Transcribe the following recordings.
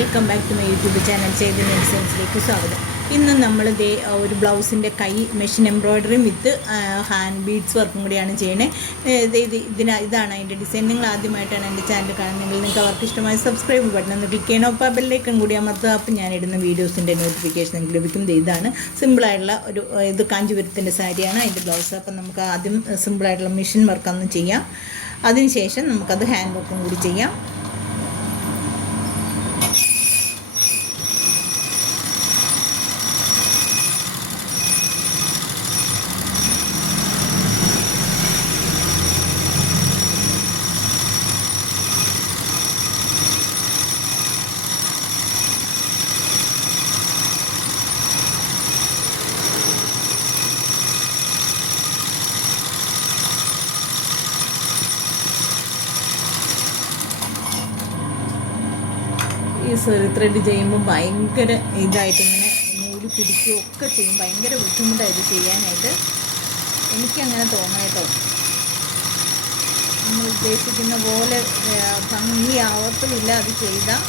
Welcome back to my YouTube channel Chaitanya ഡിസൈൻസിലേക്ക് സ്വാഗതം. ഇന്ന് നമ്മൾ ഒരു ബ്ലൗസിൻ്റെ കൈ മെഷീൻ എംബ്രോയ്ഡറിയും വിത്ത് ഹാൻഡ് ബീഡ്സ് വർക്കും കൂടിയാണ് ചെയ്യണേ. ഇതാണ് അതിൻ്റെ ഡിസൈൻ. നിങ്ങൾ ആദ്യമായിട്ടാണ് എൻ്റെ ചാനൽ കാണുന്നതെങ്കിൽ നിങ്ങൾക്ക് അവർക്ക് ഇഷ്ടമായ സബ്സ്ക്രൈബ് ബട്ടൺ ഒന്ന് ക്ലിക്ക് ചെയ്യണം. അപ്പോൾ ബെല്ലൈക്കൺ കൂടി അമർത്തുക. അപ്പോൾ ഞാൻ ഇടുന്ന വീഡിയോസിൻ്റെ നോട്ടിഫിക്കേഷൻ നിങ്ങൾക്ക് ലഭിക്കും. ഇതാണ് സിമ്പിളായിട്ടുള്ള ഇത് കാഞ്ചീപുരത്തിൻ്റെ സാരിയാണ് അതിൻ്റെ ബ്ലൗസ്. അപ്പം നമുക്ക് ആദ്യം സിമ്പിളായിട്ടുള്ള മെഷീൻ വർക്കൊന്ന് ചെയ്യാം. അതിനുശേഷം നമുക്കത് ഹാൻഡ് വർക്കും കൂടി ചെയ്യാം. ഈ ത്രെഡ് ചെയ്യുമ്പോൾ ഭയങ്കര ഇതായിട്ടിങ്ങനെ നൂല് പിടിക്കുകയൊക്കെ ചെയ്യും. ഭയങ്കര ബുദ്ധിമുട്ടായിട്ട് ചെയ്യാനായിട്ട് എനിക്കങ്ങനെ തോന്നട്ടോ. നമ്മൾ ഉദ്ദേശിക്കുന്ന പോലെ ഭംഗിയാവത്തുമില്ല അത് ചെയ്താൽ.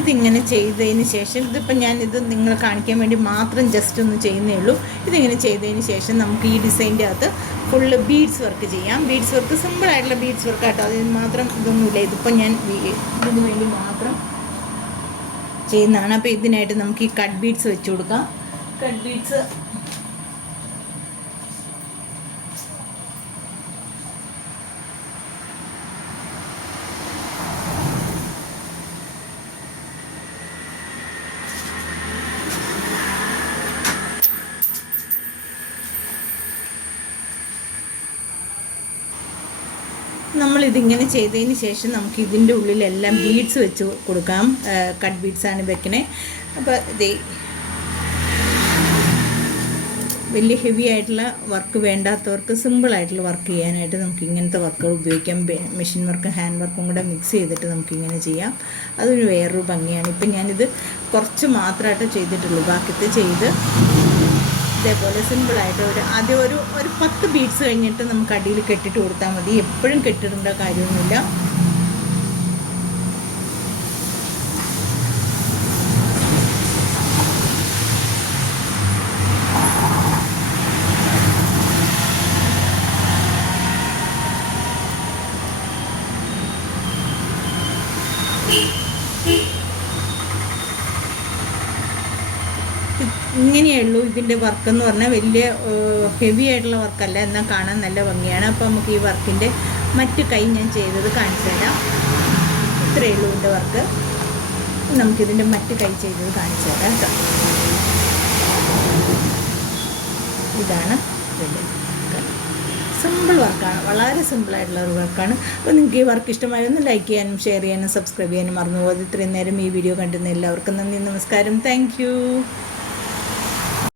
ഇതിങ്ങനെ ചെയ്തതിന് ശേഷം ഇതിപ്പോൾ ഞാനിത് നിങ്ങളെ കാണിക്കാൻ വേണ്ടി മാത്രം ജസ്റ്റ് ഒന്ന് ചെയ്യുന്നേ ഉള്ളൂ. ഇതിങ്ങനെ ചെയ്തതിന് ശേഷം നമുക്ക് ഈ ഡിസൈൻ്റെ അകത്ത് ഫുള്ള് ബീഡ്സ് വർക്ക് ചെയ്യാം. ബീഡ്സ് വർക്ക് സിമ്പിളായിട്ടുള്ള ബീഡ്സ് വർക്ക് ആട്ടോ. അതിന് മാത്രം ഇതൊന്നുമില്ല. ഇതിപ്പോൾ ഞാൻ ഇതിന് വേണ്ടി മാത്രം ചെയ്യുന്നതാണ്. അപ്പോൾ ഇതിനായിട്ട് നമുക്ക് ഈ കട്ട് ബീഡ്സ് വെച്ച് കൊടുക്കാം. കട്ട് ബീഡ്സ് നമ്മളിതിങ്ങനെ ചെയ്തതിന് ശേഷം നമുക്ക് ഇതിൻ്റെ ഉള്ളിലെല്ലാം ബീഡ്സ് വെച്ച് കൊടുക്കാം. കട്ട് ബീഡ്സാണ് വെക്കണേ. അപ്പോൾ വലിയ ഹെവി ആയിട്ടുള്ള വർക്ക് വേണ്ടാത്തവർക്ക് സിമ്പിളായിട്ടുള്ള വർക്ക് ചെയ്യാനായിട്ട് നമുക്ക് ഇങ്ങനത്തെ വർക്കുകൾ ഉപയോഗിക്കാം. മെഷീൻ വർക്കും ഹാൻഡ് വർക്കും കൂടെ മിക്സ് ചെയ്തിട്ട് നമുക്കിങ്ങനെ ചെയ്യാം. അതൊരു വേറൊരു ഭംഗിയാണ്. ഇപ്പം ഞാനിത് കുറച്ച് മാത്രമായിട്ട് ചെയ്തിട്ടുള്ളൂ. ബാക്കിത്തെ ചെയ്ത് ഇതേപോലെ സിമ്പിളായിട്ട് ആദ്യം ഒരു 10 ബീഡ്സ് കഴിഞ്ഞിട്ട് നമുക്ക് അടിയിൽ കെട്ടിട്ട് കൊടുത്താൽ മതി. എപ്പോഴും കെട്ടിടേണ്ട കാര്യമൊന്നുമില്ല. ഇങ്ങനെയുള്ളൂ ഇതിൻ്റെ വർക്കെന്ന് പറഞ്ഞാൽ. വലിയ ഹെവി ആയിട്ടുള്ള വർക്കല്ല, എന്നാൽ കാണാൻ നല്ല ഭംഗിയാണ്. അപ്പോൾ നമുക്ക് ഈ വർക്കിൻ്റെ മറ്റു കൈ ഞാൻ ചെയ്തത് കാണിച്ചു തരാം. ഇത്രയേ ഉള്ളൂ ഇതിൻ്റെ വർക്ക്. നമുക്കിതിൻ്റെ മറ്റു കൈ ചെയ്തത് കാണിച്ചു തരാം കേട്ടോ. ഇതാണ് ഇതിൻ്റെ സിമ്പിൾ വർക്കാണ്. വളരെ സിമ്പിളായിട്ടുള്ള ഒരു വർക്കാണ്. അപ്പോൾ നിങ്ങൾക്ക് ഈ വർക്ക് ഇഷ്ടമായി ഒന്ന് ലൈക്ക് ചെയ്യാനും ഷെയർ ചെയ്യാനും സബ്സ്ക്രൈബ് ചെയ്യാനും മറന്നു പോകാതെ. ഇത്രയും നേരം ഈ വീഡിയോ കണ്ടിരുന്ന എല്ലാവർക്കും നന്ദി, നമസ്കാരം, താങ്ക് യു.